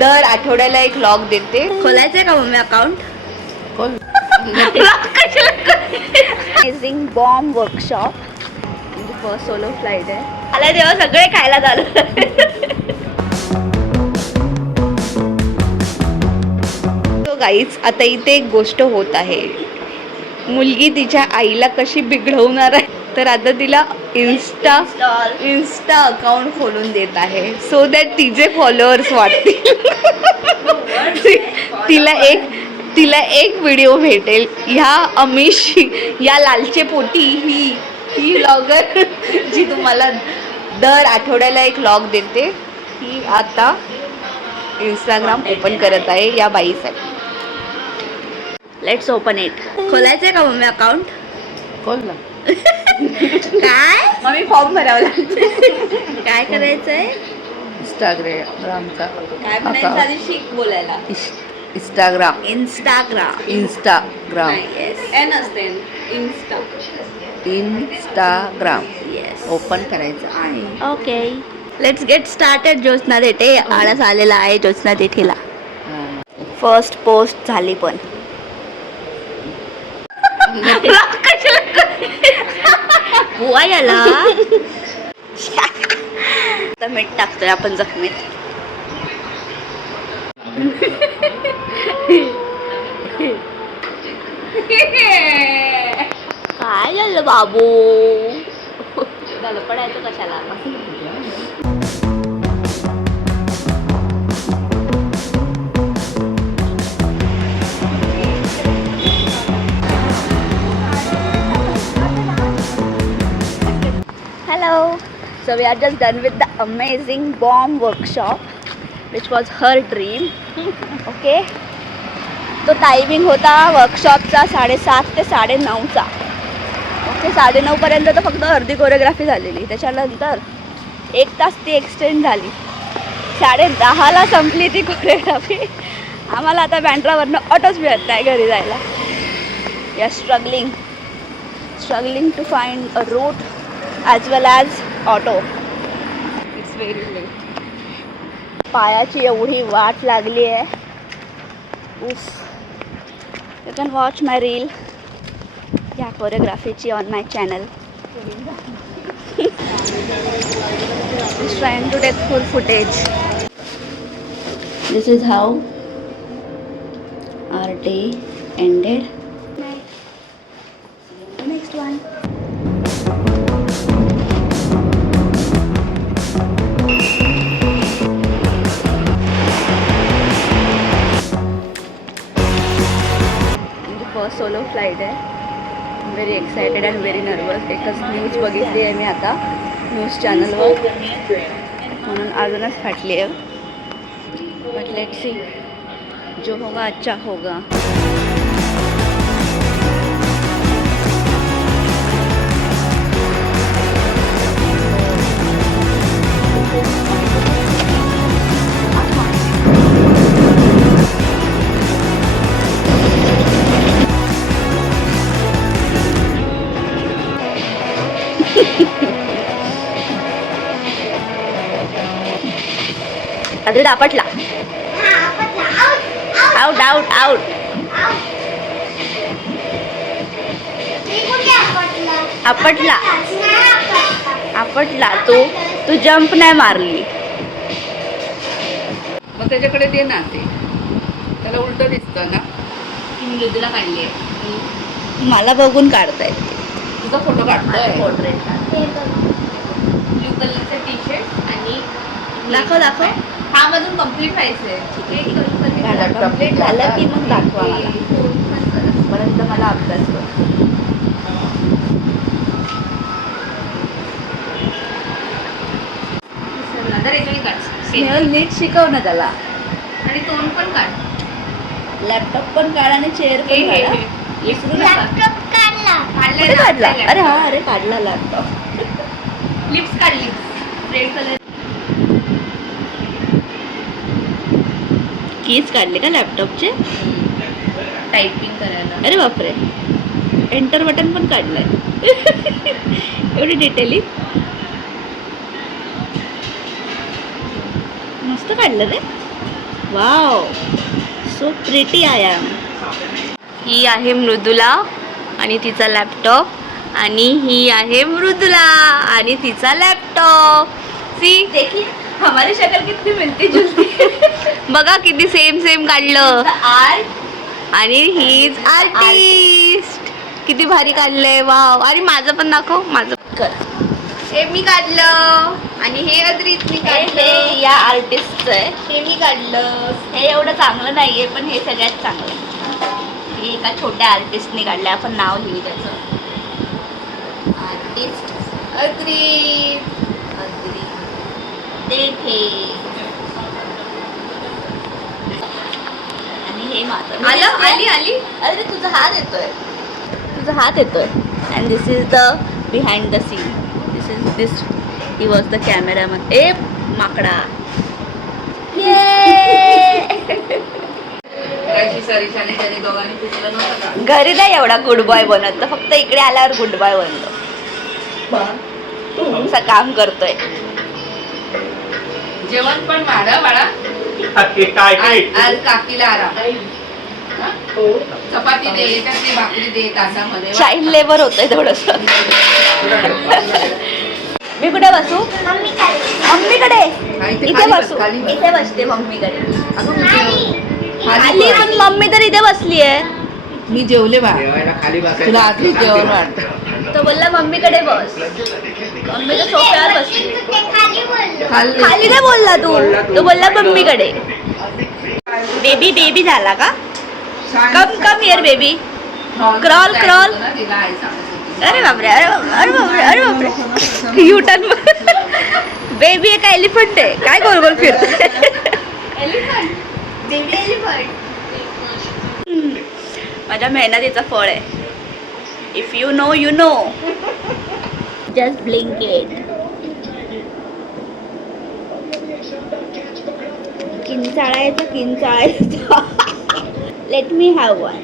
दर आठवड्याला एक व्लॉग देते. खोलायचंय का मम्मी अकाउंट? खोल. Amazing bomb workshop. म्हणजे फर्स्ट सोलो फ्लाईट आहे. मला तेव्हा सगळे खायला झालं. तो गाईज आता इथे एक गोष्ट होत आहे. मुलगी तिच्या आईला कशी बिघडवणार आहे, तर आता तिला इन्स्टा अकाउंट खोलून देत आहे सो दॅट तिचे फॉलोअर्स वाढतील. तिला एक व्हिडिओ भेटेल. ह्या अमिश या लालचे पोटी ही व्लॉगर जी तुम्हाला दर आठवड्याला एक व्लॉग देते, ही आता इंस्टाग्राम ओपन करत आहे या बाईसाठी. Let's open it. खोलायचंय का मम्मी अकाउंट? खोल ना. काय मम्मी फॉर्म भरावं लागतं. काय करायचंय? इंस्टाग्रामचा काय म्हणायचं आधी शिक बोलायला. इंस्टाग्राम एन असते. इंस्टाग्राम येस ओपन करायचं आहे. Okay let's get started. Jyotsna Dethe आळस आलेला आहे ज्योत्स्ना देठेला. फर्स्ट पोस्ट झाली पण बुवा याला आता मीठ टाकतोय आपण जखमीत. काय झालं बाबू? पडायचं कशाला? Hello. So we are just done with the amazing bomb workshop, which was her dream. Okay. तो टायमिंग होता वर्कशॉपचा 7:30 ते 9:30चा. ओके 9:30 पर्यंत तर फक्त अर्धी कोरिओग्राफी झालेली. त्याच्यानंतर 1 तास ती एक्सटेंड झाली. 10:30ला संपली ती कोरिओग्राफी. आम्हाला आता बँड्रावरनं ऑटोच मिळत नाही घरी जायला. We are struggling to find a route as well as auto. It's very late. पायाची एवढी वाट लागली आहे. उफ. You can watch my reel या कोरिओग्राफीची on my channel. Just trying to take full footage. This is how our day ended. Next one. First solo flight आहे. Very excited and very nervous. एकच news बघितली आहे मी आता news चॅनलवर, म्हणून अजूनच फाटली आहे. बट लेट्स सी, जो होगा अच्छा होगा. आधी आपटला. Out out out. आपटला आपटला. तू जंप नाही मारली. मग त्याच्याकडे दे ना. ते त्याला उलट दिसतं ना. मी मृदूला काढली आहे. मला बघून काढताय. तुझा फोटो काढतोय. पोर्ट्रेट ब्लू कलरचा टी शर्ट आणि दाखव. हा मधून कम्प्लीट व्हायचंय. ठीक आहे कम्प्लीट झालं की मग दाखवा मला. पर्यंत मला अभ्यास कर. नीट शिकव ना त्याला. आणि तोंड पण काढ. लॅपटॉप पण काढ आणि चेअर पण काढ. लॅपटॉप काढला. काढला. अरे हा अरे काढला लॅपटॉप. लिप्स काढली रेड कलर. कीज काढले का लॅपटॉपचे? टायपिंग करायला. अरे बापरे. एंटर बटन पण काढलंय. एवढी डिटेलिंग. मस्त काढलं रे. Wow, so pretty I am. ही आहे मृदुला आणि तिचा लॅपटॉप, आणि ही आहे मृदुला आणि तिचा लॅपटॉप. सी देखी हमारी शक्ल किती मिळते जुलती. बघा किती सेम सेम काढलं. आर्ट आणि ही इज आर्टिस्ट. किती भारी काढलंय. वाव. आणि माझं पण दाखव. माझं कर. हे मी काढलं आणि हे अद्रितनी काढलं. या आर्टिस्टचं आहे. हे मी काढलं. हे एवढं चांगलं नाहीये पण हे सगळ्यात चांगलं आहे. हे एका छोट्या आर्टिस्टने काढलं. आपण नाव लिहू त्याचं. आर्टिस्ट अद्रित. देखे. आणि हे माझं आलं. आली. अरे तुझा हात येतोय. And this is the behind the scene. This he was the cameraman. ए माकडा. घरी नाही एवढा गुड बॉय बनत, फक्त इकडे आल्यावर गुड बॉय बनतो. तुमचं काम करतोय. जेवण पण वाढा बाळा. आज काकीला आराम. चपाती दे, चटणी भाकरी दे तासामध्ये. चाइल्ड लेबर होतंय थोडस. मी कुठे बसू? मम्मीकडे. इथे बसू. इथे बसते मम्मीकडे. खाली पण मम्मी तर इथे बसली आहे. मी जेवले बा. तुला आधी जेवण वाटत. तो बोलला मम्मीकडे बस. मम्मी तर सोफ्यावर बसली. खाली नाही बोलला तू बोलला मम्मीकडे. बेबी झाला का? Come here baby. क्रॉल. अरे बापरे. युटर्न. बेबी एक एलिफंट आहे. काय गोल गोल फिरत. माझ्या मेहनतीचं फळ आहे. If you know you know. Just blink it. किंचाळायचं. Let me have one.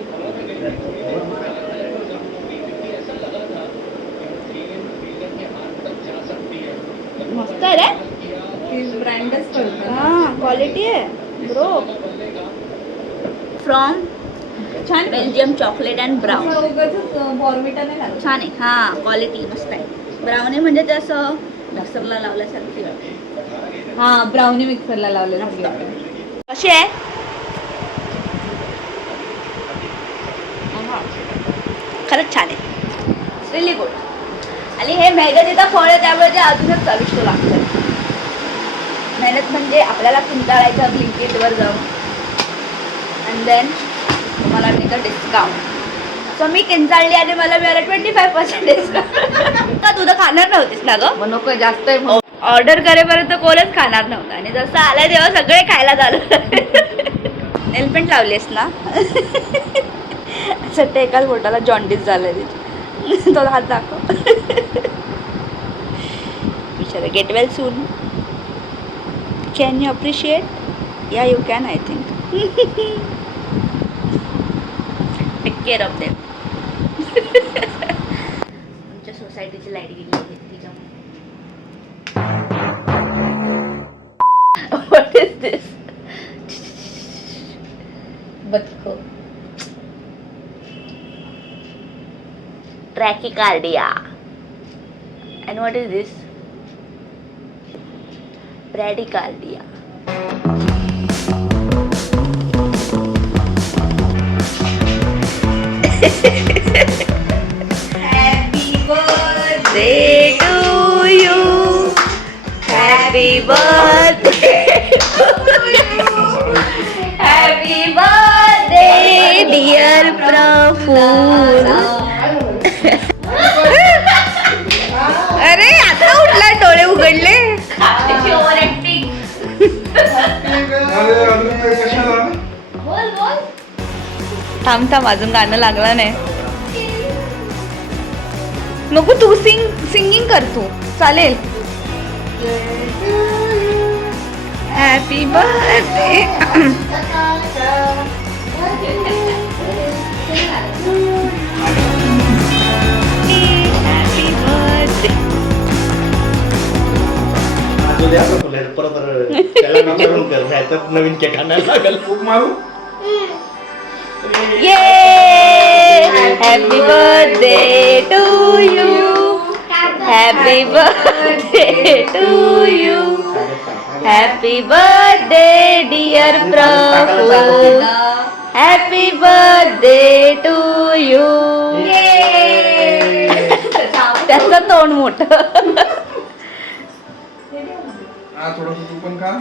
मस्त आहे रे. क्वालिटी आहे ब्रो. फ्रॉम छान. Belgium chocolate and brown. छान आहे. हा क्वालिटी मस्त आहे. ब्राउनी म्हणजे ते असं मिक्सरला लावल्यासारखी वाटते. हा ब्राउनी मिक्सरला लावलेला. कशी आहे? खरंच छान आहे. Really good. आणि हे मेहनतीचं फळ आहे त्यामुळे ते अजूनच चविष्ट लागतं. मेहनत म्हणजे आपल्याला किंचाळायचं ब्लिंकिटवर जाऊन अँड देन तुम्हाला मिळतं डिस्काउंट. सो मी किंचाळली आणि मला मिळालं 25% डिस्काउंट. का तुझं खाणार नव्हतीस ना गं? नको जास्त आहे. ऑर्डर करेपर्यंत कोणच खाणार नव्हतं आणि जसं आलं तेव्हा सगळे खायला झालं. नेलपेंट लावलीस ना. असं एकाच बोटाला जॉन्डिस झालं तिथे. तो हात दाखव. विचार get well soon. Can you appreciate? Yeah you can. I think take care of them. आमच्या सोसायटीची लाईट गेली आहे तिच्यामुळे. What is this? बदक. Trachycardia. And what is this? Bradycardia. Happy birthday to you. Happy birthday to you. Happy birthday dear Praful. अरे आता उठला. डोळे उघडले. थांब अजून गाणं लागलं नाही. नको तू सिंगिंग कर तू. चालेल. Happy birthday. परत त्याला विचारून कर ह्याच्यात नवीन केक आणायला लागेल. खूप मारू. ये happy birthday to you, happy birthday to you, happy birthday dear Prabhu, happy birthday to you. त्याचं तोंड मोठं. हा थोडस तू पण खा.